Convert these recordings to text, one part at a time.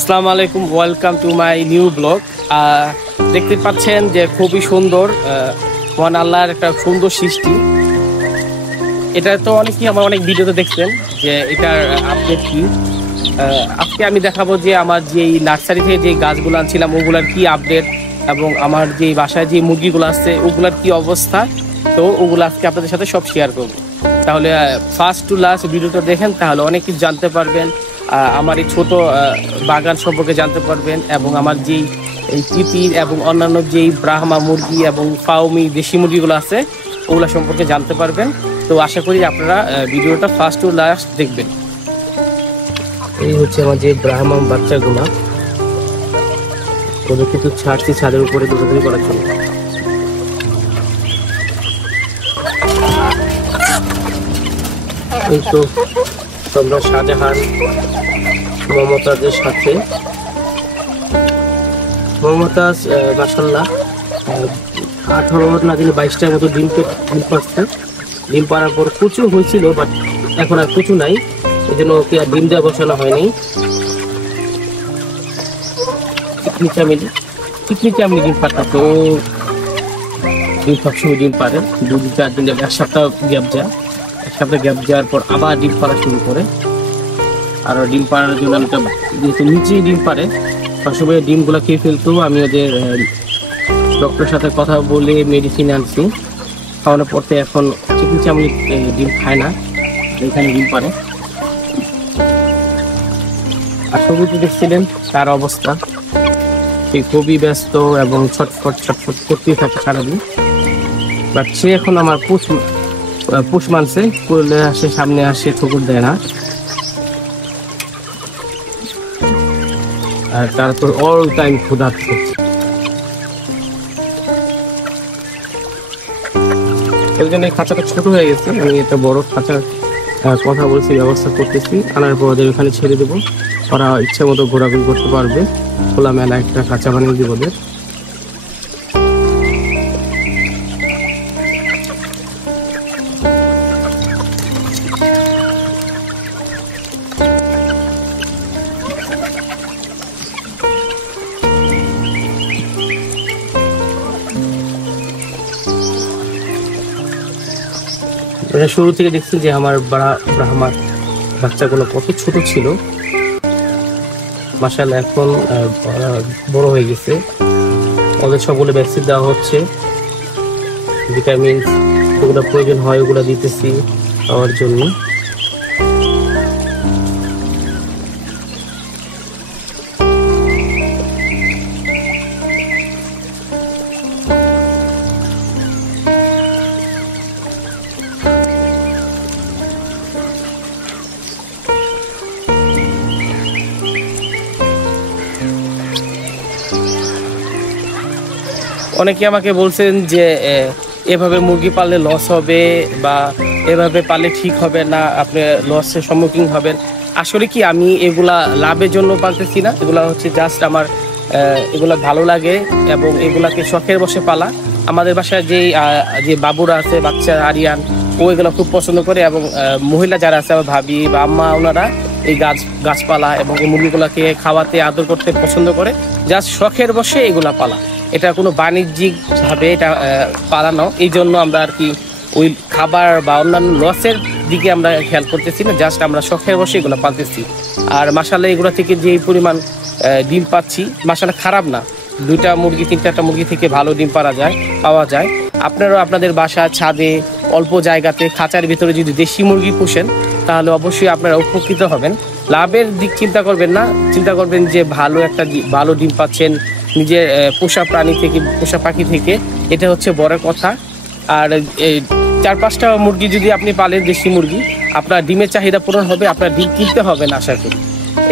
আসসালামু আলাইকুম, welcome to my new blog. দেখতে পাচ্ছেন যে খুবই সুন্দর, মহান আল্লাহর একটা সুন্দর সৃষ্টি। এটা তো আমার অনেক ভিডিওতে দেখছেন যে এটার আপডেট কি। আজকে আমি দেখাবো যে আমার যে নার্সারি থেকে যে গাছগুলো আনছিলাম ওগুলার কি আপডেট, এবং আমার যে বাসায় যে মুরগিগুলো আসছে ওগুলার কি অবস্থা। তো ওগুলো আজকে আপনাদের সাথে সব শেয়ার করবো। তাহলে ফার্স্ট টু লাস্ট ভিডিওটা দেখেন, তাহলে অনেক কিছু জানতে পারবেন। আমার এই ছোট বাগান সম্পর্কে জানতে পারবেন, এবং আমার যেই এই তিতির এবং অন্যান্য যেই ব্রাহ্মা মুরগি এবং ফাউমি দেশি মুরগিগুলো আছে ওগুলো সম্পর্কে জানতে পারবেন। তো আশা করি আপনারা ভিডিওটা ফার্স্ট টু লাস্ট দেখবেন। এই হচ্ছে আমার যে ব্রাহ্মা বাচ্চাগুলো, ওদের কিন্তু ছাড়ছি ছাদের উপরে দৌড়াদৌড়ি করার জন্য। এই তো সম্রাট শাহজাহান মমতাজের সাথে মমতাজ মাশাআল্লাহ 18 না দিলে 22টার মতো ডিম পাচ্ছে। ডিম পাড়ার পর কুচু হয়েছিল, বাট এখন আর কুচু নাই, এই জন্য ওকে আর ডিম দেওয়া বসানো হয়নি। চিকনি চামড়ি ডিম পাড়া তো ডিম সবসময় ডিম পারে 2-4 দিন, 1 সপ্তাহ গ্যাপ যায়। 1 সপ্তাহ গ্যাপ যাওয়ার পর আবার ডিম পাড়া শুরু করে। আর ডিম পাড়ার জন্য আমি যেহেতু নিচেই ডিম পারে সবসময় ডিমগুলো খেয়ে ফেলতো। আমি ওদের ডক্টরের সাথে কথা বলে মেডিসিন আনছি, খাওয়ানোর পরতে এখন চিকনি চামড়ি ডিম খায় না, এখানে ডিম পারে। আর ছবিতে দেখছিলেন তার অবস্থা, সে খুবই ব্যস্ত এবং ছটফট করতেই থাকে সারাদিন। বাট সে এখন আমার পুষ মানছে, করলে আসে, সামনে আসে, ঠুকুর দেয় না। আর তারপর অল টাইম ক্ষুধার্ত। এর জন্য এই খাঁচাটা ছোট হয়ে গেছে, আমি একটা বড় খাঁচার কথা বলছি, ব্যবস্থা করতেছি। আনার পর ওদের ওখানে ছেড়ে দেবো, ওরা ইচ্ছা মতো ঘোরাঘুরি করতে পারবে। খোলামেলা একটা খাঁচা বানিয়ে দিব ওদের। শুরু থেকে দেখছি যে আমার ব্রাহ্মার বাচ্চাগুলো কত ছোট ছিল, মাশাআল্লাহ এখন বড় হয়ে গেছে। ওদের সবগুলো ভ্যাকসিন দেওয়া হচ্ছে, ভিটামিন যেগুলো প্রয়োজন হয় ওগুলো দিতেছি খাওয়ার জন্য। অনেকে আমাকে বলছেন যে এভাবে মুরগি পাললে লস হবে, বা এভাবে পাললে ঠিক হবে না, আপনি লসের সম্মুখীন হবেন। আসলে কি, আমি এগুলা লাভের জন্য পালতেছি না, এগুলা হচ্ছে জাস্ট আমার এগুলা ভালো লাগে এবং এগুলাকে শখের বসে পালা। আমাদের বাসায় যে বাবুরা আছে, বাচ্চা আরিয়ান, ও এগুলো খুব পছন্দ করে, এবং মহিলা যারা আছে আমার ভাবি বা আম্মা, ওনারা এই গাছপালা এবং এই মুরগিগুলাকে খাওয়াতে আদর করতে পছন্দ করে। জাস্ট শখের বসে এগুলা পালা, এটা কোনো বাণিজ্যিক ভাবে এটা পালানো। এই জন্য আমরা আর কি ওই খাবার বা অন্যান্য লসের দিকে আমরা খেয়াল করতেছি না, জাস্ট আমরা শখের বসে এগুলো পালতেছি। আর মাশাআল্লাহ এগুলো থেকে যে পরিমাণ ডিম পাচ্ছি, মাশাআল্লাহ খারাপ না। 2টা মুরগি 3-4টা মুরগি থেকে ভালো ডিম পাওয়া যায়। আপনারাও আপনাদের বাসা ছাদে অল্প জায়গাতে খাঁচার ভিতরে যদি দেশি মুরগি পুষেন, তাহলে অবশ্যই আপনারা উপকৃত হবেন। লাভের দিক চিন্তা করবেন না, চিন্তা করবেন যে ভালো ডিম পাচ্ছেন নিজের পোষা প্রাণী থেকে, পোষা পাখি থেকে, এটা হচ্ছে বড় কথা। আর এই 4-5টা মুরগি যদি আপনি পালেন দেশি মুরগি, আপনার ডিমের চাহিদা পূরণ হবে, আপনার ডিম কিনতে হবে না, আশা করি।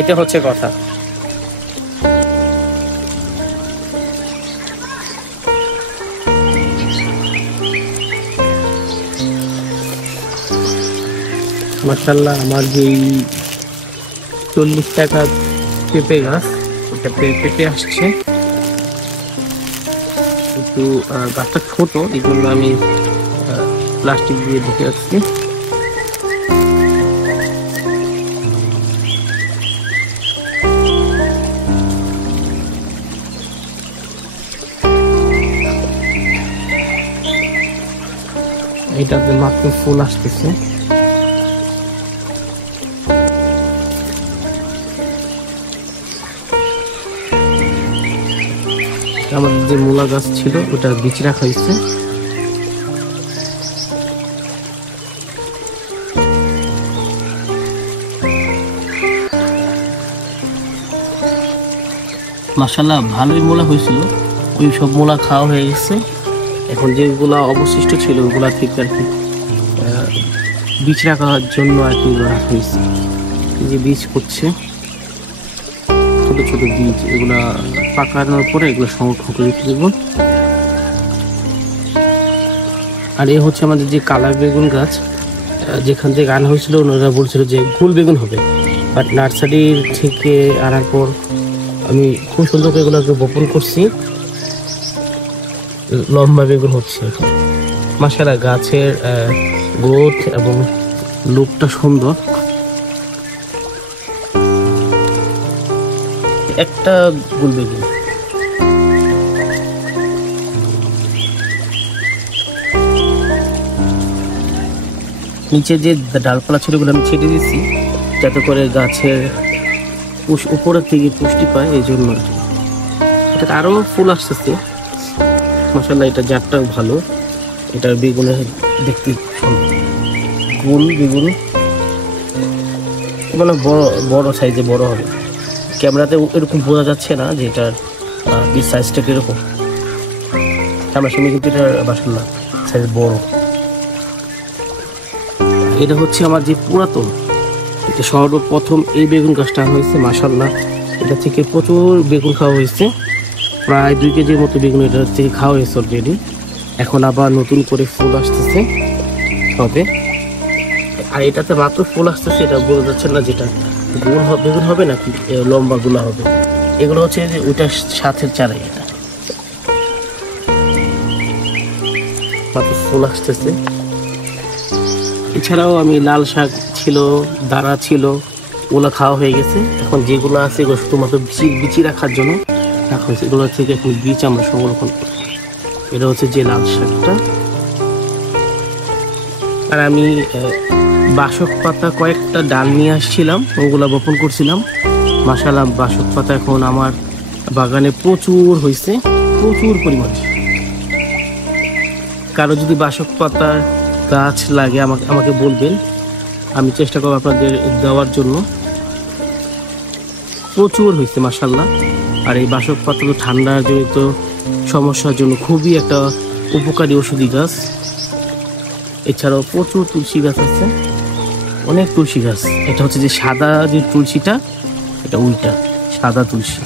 এটা হচ্ছে কথা। মাশাআল্লাহ আমার যে 40 টাকা পেঁপে গাছ, ওটা পেঁপে আসছে, কিন্তু গাছটা ছোট, এই জন্য আমি প্লাস্টিক দিয়ে ঢেকে রাখছি। এটাতে মাত্র ফুল আসতেছে। আমাদের যে মূলা গাছ ছিল ওটা বীজ রাখা হয়েছে। মাশাআল্লাহ ভালোই মূলা হয়েছিল, ওই সব মূলা খাওয়া হয়ে গেছে। এখন যেগুলা অবশিষ্ট ছিল ওগুলা ঠিক আর কি বীজ রাখার জন্য আর কি রাখা হয়েছে। যে বীজ করছে ছোট ছোট বীজ, এগুলা পাকানোর পরে এগুলো সংরক্ষণ করে রেখে দেবো। আর এ হচ্ছে আমাদের যে কালা বেগুন গাছ, যেখান থেকে আনা হয়েছিল ওনারা বলছিল যে গোল বেগুন হবে, বাট নার্সারির থেকে আনার পর আমি খুব সুন্দর করে এগুলোকে বপন করছি, লম্বা বেগুন হচ্ছে। মাশাআল্লাহ গাছের গ্রোথ এবং লুকটা সুন্দর। একটা গোল বেগুন। নিচে যে ডালপালা ছিল ওগুলো আমি ছেটে দিচ্ছি যাতে করে গাছের উপরের থেকে পুষ্টি পায়, এই জন্য। এটাতে আরো ফুল আসতেছে মাশাআল্লাহ। এটা জাতটাও ভালো, এটার বেগুনের দেখতে গোল বেগুন, মানে বড় বড় সাইজে বড় হবে। ক্যামেরাতে এরকম বোঝা যাচ্ছে না যে এটার সাইজটা কিরকম, আমার সামনে কিন্তু এটার মাশাআল্লাহ সাইজ বড়। এটা হচ্ছে আমার যে পুরাতন, এটা সর্বপ্রথম এই বেগুন গাছটা হয়েছে মাশাআল্লাহ। এটা থেকে প্রচুর বেগুন খাওয়া হয়েছে, প্রায় 2 কেজির মতো বেগুন এটা থেকে খাওয়া হয়েছে অলরেডি। এখন আবার নতুন করে ফুল আসতেছে হবে, আর এটাতে মাত্র ফুল আসতেছে, এটা বোঝা যাচ্ছে না যেটা গোল বেগুন হবে নাকি লম্বা গুলা হবে। এগুলো হচ্ছে যে ওইটার সাথে চারাই, এটা মাত্র ফুল আসতেছে। এছাড়াও আমি লাল শাক ছিল, দাঁড়া ছিল, ওগুলো খাওয়া হয়ে গেছে। এখন যেগুলো আছে এগুলো শুধুমাত্র বিচি রাখার জন্য রাখা হয়েছে, এগুলো থেকে এখন বীজ আমরা সংরক্ষণ করি। এটা হচ্ছে যে লাল শাকটা। আর আমি বাসক পাতা কয়েকটা ডাল নিয়ে আসছিলাম, ওগুলো বপন করছিলাম। মাশাআল্লাহ বাসক পাতা এখন আমার বাগানে প্রচুর হয়েছে, প্রচুর পরিমাণে। কারো যদি বাসক পাতার গাছ লাগে আমাকে বলবেন, আমি চেষ্টা করবো আপনাদের দেওয়ার জন্য। প্রচুর হয়েছে মাশাআল্লাহ। আর এই বাসক পাতা তো ঠান্ডা জনিত সমস্যার জন্য খুবই একটা উপকারী ওষুধি গাছ। এছাড়াও প্রচুর তুলসী গাছ আছে, অনেক তুলসী গাছ। এটা হচ্ছে যে সাদা যে তুলসীটা, এটা উল্টা সাদা তুলসী।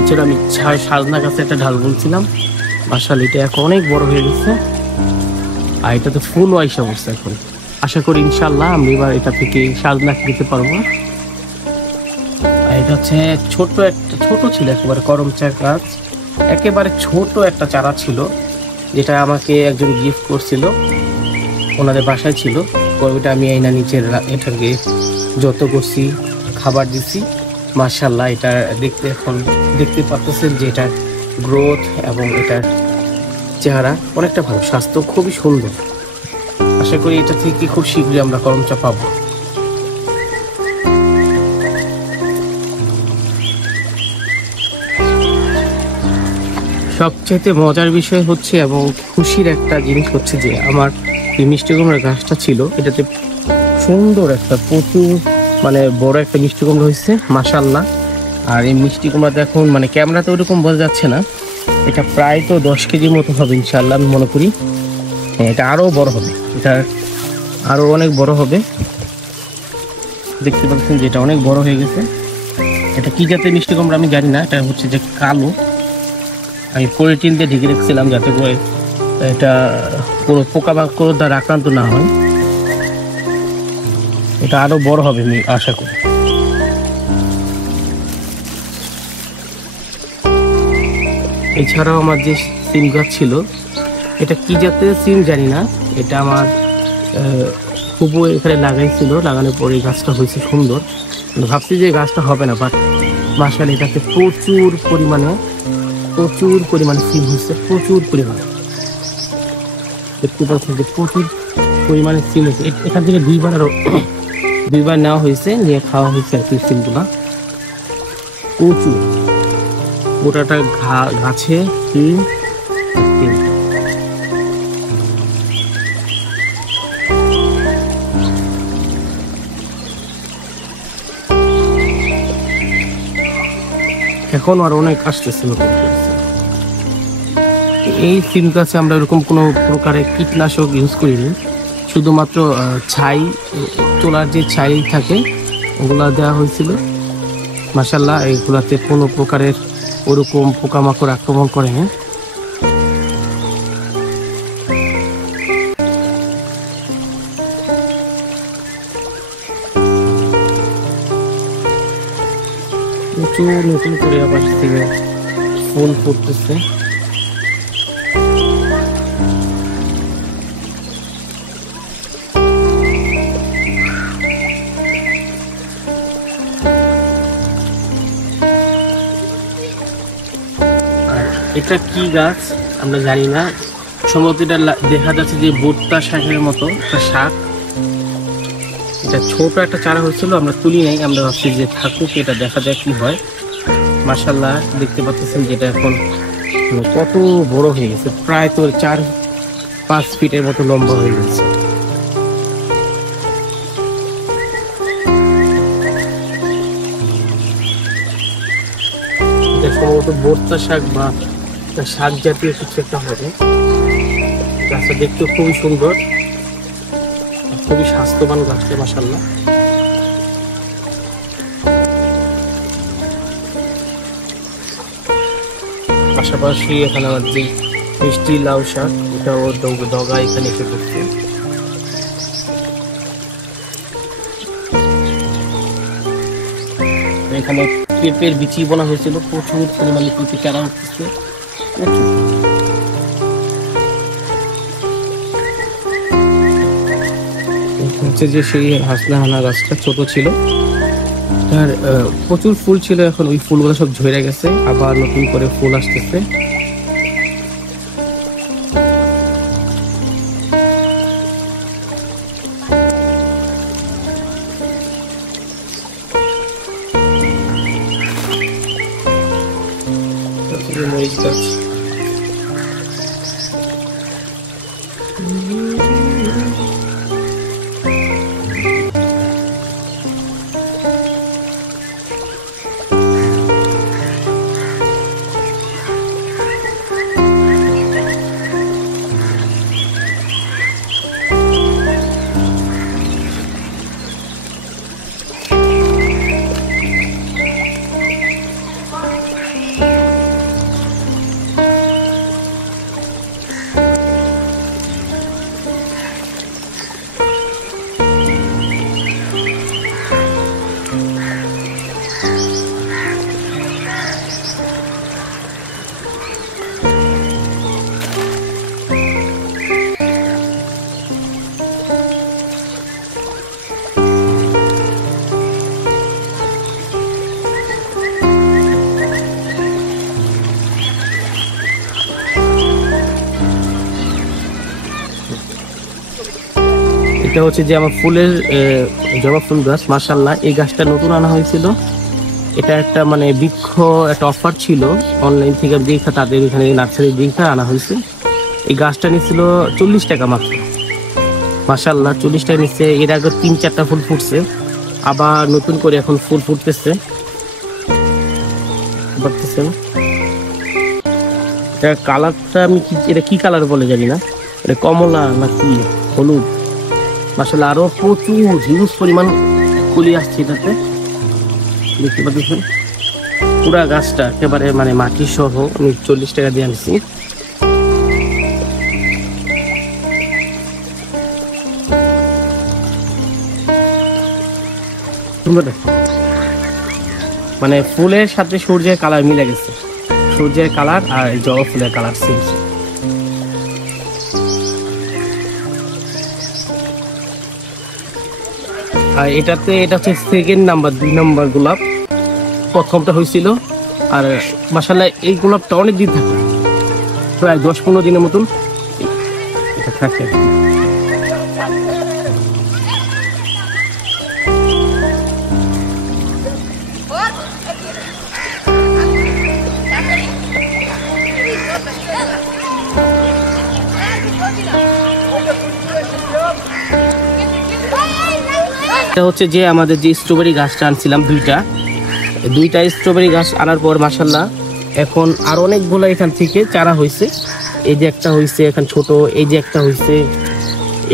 এছাড়া আমি সাজনা গাছে একটা ঢাল বলছিলাম, মাশাআল্লাহ এটা এখন অনেক বড় হয়ে গেছে। আর এটাতে ফুলও আইসা বসছে এখন। আশা করি ইনশাআল্লাহ আমি এবার এটা থেকে সাজনা খেতে পারবো। আর এটা হচ্ছে ছোট ছিল একেবারে করমচা গাছ, একেবারে ছোট একটা চারা ছিল, যেটা আমাকে একজন গিফট করছিল, ওনাদের বাসায় ছিল। ওইটা আমি আইনা নিচে এটাকে যত করছি, খাবার দিছি। মাশাআল্লাহ এটা এখন দেখতে পাচ্ছেন যে এটার গ্রোথ এবং এটার চেহারা অনেকটা ভালো, স্বাস্থ্য খুবই সুন্দর। আশা করি এটা থেকে খুব শীঘ্রই আমরা করমচা পাবো। সবচেয়ে মজার বিষয় হচ্ছে এবং খুশির একটা জিনিস হচ্ছে যে আমার এই মিষ্টি কুমড়ার গাছটা ছিল, এটাতে সুন্দর একটা প্রচুর মানে বড় একটা মিষ্টি কুমড়া হয়েছে মাশাআল্লাহ। আর এই মিষ্টি কুমড়াটা এখন মানে ক্যামেরাতে ওরকম বোঝা যাচ্ছে না, এটা প্রায় তো 10 কেজির মতো হবে ইনশাআল্লাহ আমি মনে করি। হ্যাঁ, এটা আরও বড় হবে, এটা আরও অনেক বড় হবে। দেখতে পাচ্ছেন যে এটা অনেক বড় হয়ে গেছে। এটা কি জাতের মিষ্টি কুমড়া আমি জানি না, এটা হচ্ছে যে কালো। আমি পলিথিন দিয়ে ঢেকে রেখেছিলাম যাতে করে এটা কোনো পোকামাকড় দ্বারা আক্রান্ত না হয়। এটা আরো বড় হবে আমি আশা করি। এছাড়াও আমার যে সিম গাছ ছিল, এটা কি জাতের সিম জানি না, এটা আমার খুব এখানে লাগাইছিল, লাগানোর পরে এই গাছটা হয়েছে সুন্দর। ভাবছি যে গাছটা হবে না, বাট মাশাআল্লাহ এটাতে প্রচুর পরিমাণে প্রচুর পরিমাণে সিম হচ্ছে, প্রচুর পরিমাণে দেখতে পাচ্ছেন যে প্রচুর পরিমাণে সিম হচ্ছে। এখান থেকে দুইবার নেওয়া হয়েছে, নিয়ে খাওয়া হয়েছে আর কি সিমগুলা। প্রচুর গোটাটা গাছে সিম। এখন আর অনেক আসতেছে নতুন করে। এই সিম গাছে আমরা এরকম কোনো প্রকারের কীটনাশক ইউজ করিনি, শুধুমাত্র ছাই, তোলার যে ছাই থাকে ওগুলা দেওয়া হয়েছিল। মাশাআল্লাহ এইগুলাতে কোনো প্রকারের ওরকম পোকামাকড় আক্রমণ করেনি। প্রচুর নতুন করে আবার সিমে ফুল ফুটতেছে। এটা কি গাছ আমরা জানি না, সম্ভবত এটা দেখা যাচ্ছে যে ভুট্টা শাকের মতো একটা শাক। এটা ছোট একটা চারা হয়েছিল, আমরা তুলি নাই, আমরা ভাবছি যে থাকুক, এটা দেখা যায় কি হয়। মাশাআল্লাহ দেখতে পাচ্ছেন যেটা এখন কত বড় হয়ে গেছে, প্রায় তো 4-5 ফিটের মতো লম্বা হয়ে গেছে। এটা সম্ভবত ভুট্টা শাক বা শাক জাতীয় কিছু একটা হবে। গাছটা দেখতে খুবই সুন্দর, খুবই স্বাস্থ্যবান গাছটা মাশাআল্লাহ। পাশাপাশি এখানে আমার যে মিষ্টি লাউ শাক, এটা ওর ডগা এখানে এসে পড়ছে। এখানে পেঁপের বিচি বোনা হয়েছিল, প্রচুর পরিমাণে পেঁপে চারা উঠতেছে। হচ্ছে যে সেই হাসনাহানা গাছটা ছোট ছিল, তার প্রচুর ফুল ছিল, এখন ওই ফুলগুলো সব ঝরে গেছে, আবার নতুন করে ফুল আসতেছে। মরিচ গাছ, এটা হচ্ছে যে আমার ফুলের জবা ফুল গাছ। মাশাআল্লাহ এই গাছটা নতুন আনা হয়েছিল, এটা একটা মানে বৃক্ষ একটা অফার ছিল অনলাইন থেকে দেখা, তাদের এখানে নার্সারি দেখা আনা হয়েছে। এই গাছটা নিচ্ছিল 40 টাকা মাত্র। মাশাআল্লাহ 40 টাকা নিচ্ছে। এর আগে 3-4টা ফুল ফুটছে, আবার নতুন করে এখন ফুল ফুটতেছে। এটা কালারটা আমি এটা কি কালার বলে জানি না, এটা কমলা না কি হলুদ। মাশাআল্লাহ আরো প্রচুর হিউজ পরিমাণ কলি আসছে এটাতে, দেখতে পাচ্ছেন। পুরা গাছটা একেবারে মানে মাটি সহ আমি 40 টাকা দিয়ে আনছি। মানে ফুলের সাথে সূর্যের কালার মিলে গেছে, সূর্যের কালার আর জবা ফুলের কালার সেম। আর এটা হচ্ছে সেকেন্ড নাম্বার, 2 নাম্বার গোলাপ। প্রথমটা হয়েছিল আর মাশাআল্লাহ এই গোলাপটা অনেক দিন থাকে, প্রায় 10-15 দিনের মতন এটা থাকে। এটা হচ্ছে যে আমাদের যে স্ট্রবেরি গাছটা আনছিলাম দুইটা স্ট্রবেরি গাছ আনার পর মাশাআল্লাহ এখন আর অনেকগুলো এখান থেকে চারা হয়েছে। এই যে একটা হয়েছে এখন ছোট, এই যে একটা হয়েছে,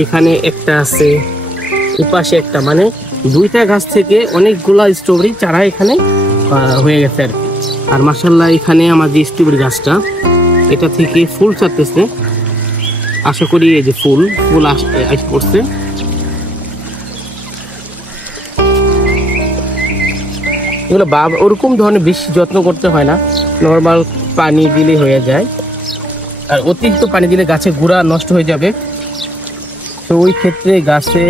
এখানে একটা আছে, উপাশে একটা, মানে দুইটা গাছ থেকে অনেকগুলা স্ট্রবেরি চারা এখানে হয়ে গেছে আর কি। আর মাশাআল্লাহ এখানে আমার যে স্ট্রবেরি গাছটা এটা থেকে ফুল ছাড়তেছে, আশা করি এই যে ফুল আসে পড়ছে। এগুলো ওরকম ধরনের বেশি যত্ন করতে হয় না, নর্মাল পানি দিলে হয়ে যায়। আর অতিরিক্ত পানি দিলে গাছের গোড়া নষ্ট হয়ে যাবে, তো ওই ক্ষেত্রে গাছে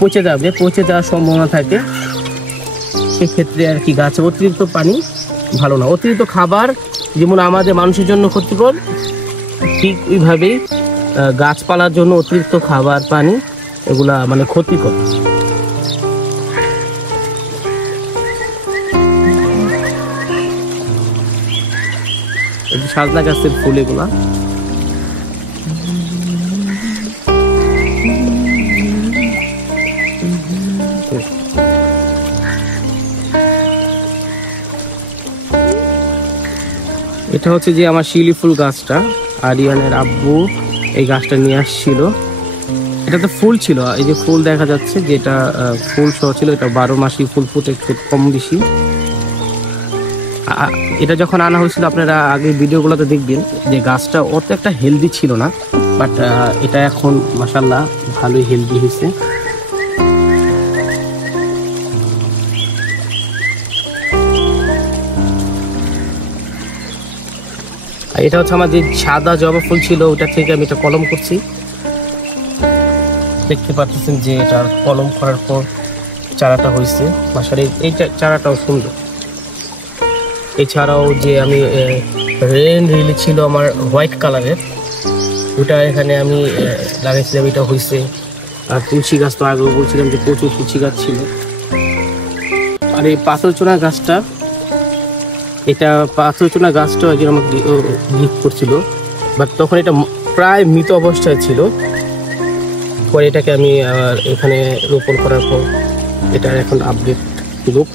পচে যাওয়ার সম্ভাবনা থাকে। সেক্ষেত্রে আর কি গাছে অতিরিক্ত পানি ভালো না। অতিরিক্ত খাবার যেমন আমাদের মানুষের জন্য ক্ষতিকর, ঠিক ওইভাবেই গাছপালার জন্য অতিরিক্ত খাবার পানি এগুলা মানে ক্ষতিকর। সাজনা গাছের ফুল এগুলা। এটা হচ্ছে যে আমার শিউলি ফুল গাছটা, আরিয়ানের আব্বু এই গাছটা নিয়ে আসছিল। এটা তো ফুল ছিল, এই যে ফুল দেখা যাচ্ছে যেটা ফুল সহ ছিল, এটা 12 মাসই ফুল ফুটে, একটু কম বেশি। এটা যখন আনা হয়েছিল আপনারা আগে ভিডিওগুলোতে দেখবেন যে গাছটা অত একটা হেলদি ছিল না, বাট এটা এখন মাশাআল্লাহ ভালোই হেলদি হয়েছে। এটা হচ্ছে আমার যে সাদা জবা ফুল ছিল ওটা থেকে আমি এটা কলম করছি, দেখতে পাচ্ছেন যে এটা কলম করার পর চারাটা হয়েছে। মাশাআল্লাহ এই চারাটাও সুন্দর। এছাড়াও যে আমি রেন লিলি ছিল আমার হোয়াইট কালারের, ওটা এখানে আমি লাগাইছিলাম, এটা হয়েছে। আর তুলসী গাছ তো আগেও বলছিলাম যে প্রচুর তুলসী গাছ ছিল। আর এই পাথরচুনা গাছটা, এটা পাথরচুনা গাছটা একজন আমাকে গিফট করছিল, বাট তখন এটা প্রায় মৃত অবস্থায় ছিল। পরে এটাকে আমি এখানে রোপণ করার পর এটা এখন আপডেট লুক,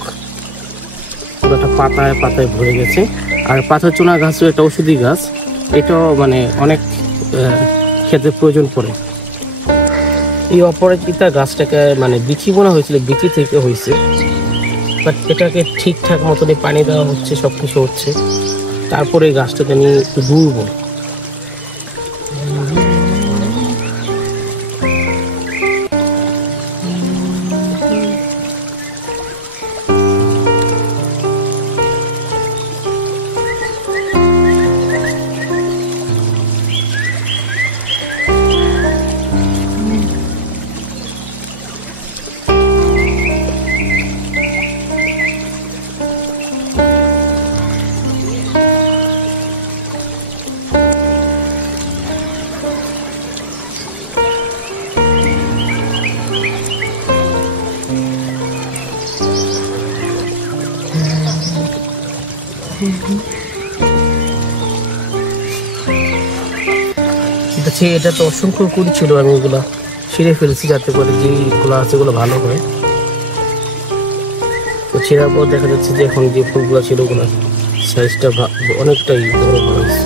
পুরোটা পাতায় পাতায় ভরে গেছে। আর পাথরচুনা গাছও একটা ওষুধি গাছ, এটাও মানে অনেক ক্ষেত্রে প্রয়োজন পড়ে। এই অপরাজিতা গাছটাকে মানে বিচি বোনা হয়েছিল, বিচি থেকে হয়েছে, বাট এটাকে ঠিকঠাক মতনই পানি দেওয়া হচ্ছে, সব কিছু হচ্ছে। তারপরে এই গাছটাকে আমি ঘুরবো। এটা তো অসংখ্য কুড়ি ছিল, আমি ওগুলা ছিঁড়ে ফেলছি যাতে করে যেগুলো আছে ওগুলো ভালো হয়। তো ছেঁড়ার পর দেখা যাচ্ছে যে এখন যে ফুলগুলো ছিল ওগুলো সাইজটা অনেকটাই বড় হয়েছে।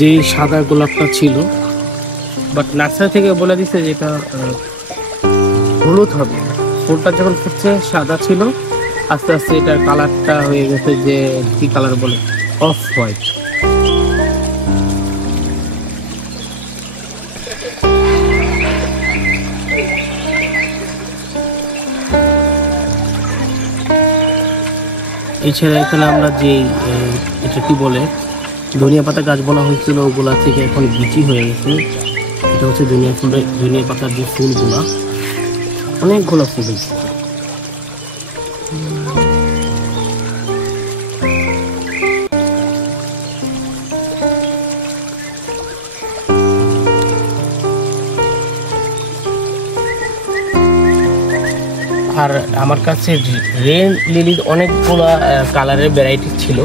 যে সাদা গোলাপটা ছিল, বাট নার্সারি থেকে বলে দিছে যে এটা হলুদ হবে। ফুলটা যখন ফুটছে সাদা ছিল, আস্তে আস্তে এটার কালারটা হয়ে গেছে যে কি কালার বলে, অফ হোয়াইট। এছাড়া এখানে আমরা যে এটা কি বলে ধনিয়া পাতা গাছ বোনা হয়েছিল, ওগুলা থেকে এখন বিচি হয়ে গেছে। এটা হচ্ছে ধনিয়া পাতার যে ফুলগুলা, অনেকগুলো ফুল হয়েছে। আর আমার কাছে রেন লিলির অনেকগুলা কালারের ভ্যারাইটি ছিল,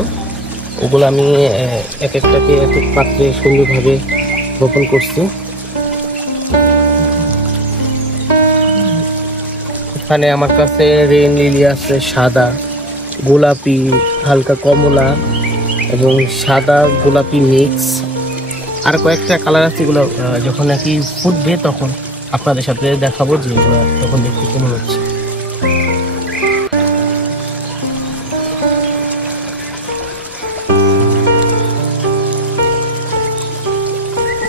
ওগুলো আমি এক একটাকে এক এক পাত্রে সুন্দরভাবে রোপণ করছি। এখানে আমার কাছে রেন লিলি আছে সাদা, গোলাপি, হালকা কমলা এবং সাদা গোলাপি মিক্স। আর কয়েকটা কালার আছে, এগুলো যখন নাকি ফুটবে তখন আপনাদের সাথে দেখাবো যে এগুলো তখন দেখতে কেমন হচ্ছে।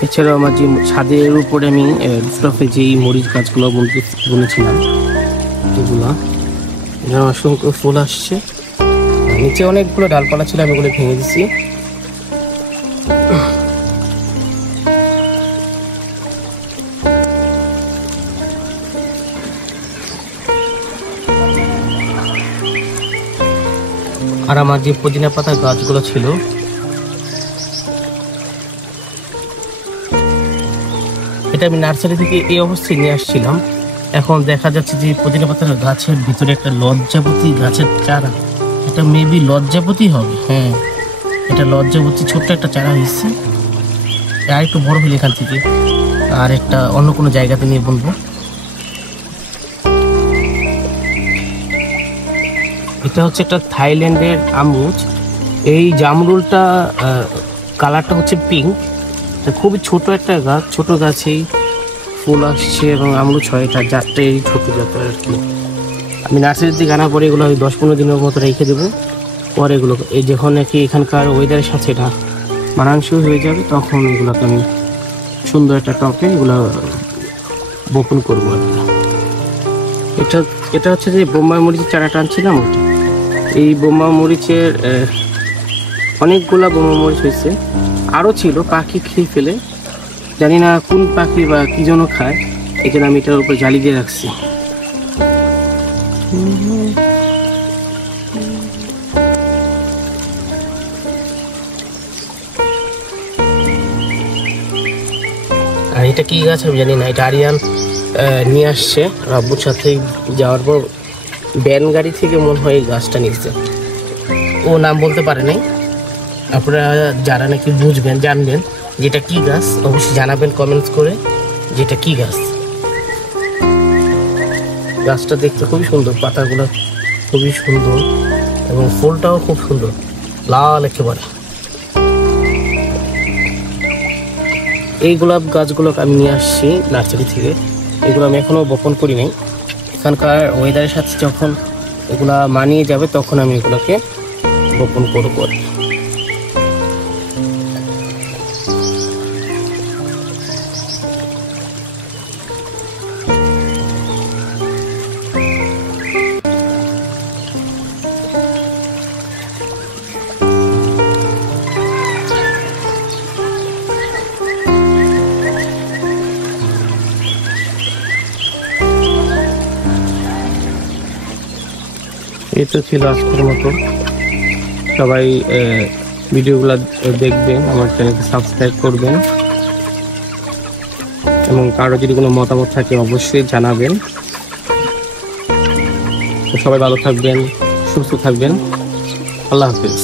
এছাড়াও আমার যে ছাদের উপরে আমি রুফটপে যে মরিচ গাছগুলো বুনেছিলাম, এগুলা অসংখ্য ফুল আসছে। নিচে অনেকগুলো ডালপালা ছিল, আমি ওগুলো ভেঙে দিচ্ছি। আর আমার যে পুদিনা পাতা গাছগুলো ছিল, এটা আমি নার্সারি থেকে এই অবস্থায় নিয়ে আসছিলাম। এখন দেখা যাচ্ছে যে পুদিনা পাতার গাছের ভিতরে একটা লজ্জাপতি গাছের চারা, এটা মেবি লজ্জাপতি হবে। হ্যাঁ, এটা লজ্জাপতি ছোট্ট একটা চারা হয়েছে। আর একটু বড় হলে এখান থেকে আর একটা অন্য কোনো জায়গাতে নিয়ে বলবো। এটা হচ্ছে একটা থাইল্যান্ডের আমরুচ। এই জামরুলটা কালারটা হচ্ছে পিঙ্ক। খুবই ছোট একটা গাছ, ছোট গাছেই ফুল আসছে এবং আমরুচ হয়। এটা জাতটা এই ছোট জাত আর কি। আমি নার্সারির দিকে আনার পরে এগুলো আমি 10-15 দিনের মতো রেখে দেবো। পরে এগুলো এই যখন নাকি এখানকার ওয়েদারের সাথে এটা মানানসই হয়ে যাবে, তখন এগুলোকে আমি সুন্দর একটা টপে এগুলো বপন করবো আর কি। এটা হচ্ছে যে বোম্বাই মরিচের চারা টানছিলাম, এই বোম্বা মরিচের অনেকগুলা বোম্বা মরিচ হয়েছে। আরও ছিল, পাখি খেয়ে ফেলে, জানি না কোন পাখি বা কি যেন খায়, এখানে আমি এটার উপর জালি দিয়ে রাখছি। আর এটা কি গাছ আমি জানি না, এটা আরিয়ান নিয়ে আসছে রাব্বুর সাথে যাওয়ার পর ব্যান গাড়ি থেকে মনে হয় এই গাছটা নিচ্ছে। ও নাম বলতে পারে নাই। আপনারা যারা নাকি বুঝবেন, জানবেন যেটা কি গাছ, অবশ্যই জানাবেন কমেন্টস করে যেটা কি গাছ। গাছটা দেখতে খুবই সুন্দর, পাতাগুলো খুবই সুন্দর এবং ফুলটাও খুব সুন্দর, লাল একেবারে। এই গোলাপ গাছগুলোকে আমি নিয়ে আসছি নার্সারি থেকে। এগুলো আমি এখনও বপন করি নাই। এখানকার ওয়েদারের সাথে যখন এগুলা মানিয়ে যাবে তখন আমি এগুলোকে বপন করবো। এই তো ছিল আজকের মতো। সবাই ভিডিওগুলো দেখবেন, আমার চ্যানেলকে সাবস্ক্রাইব করবেন এবং কারো যদি কোনো মতামত থাকে অবশ্যই জানাবেন। সবাই ভালো থাকবেন, সুস্থ থাকবেন। আল্লাহ হাফেজ।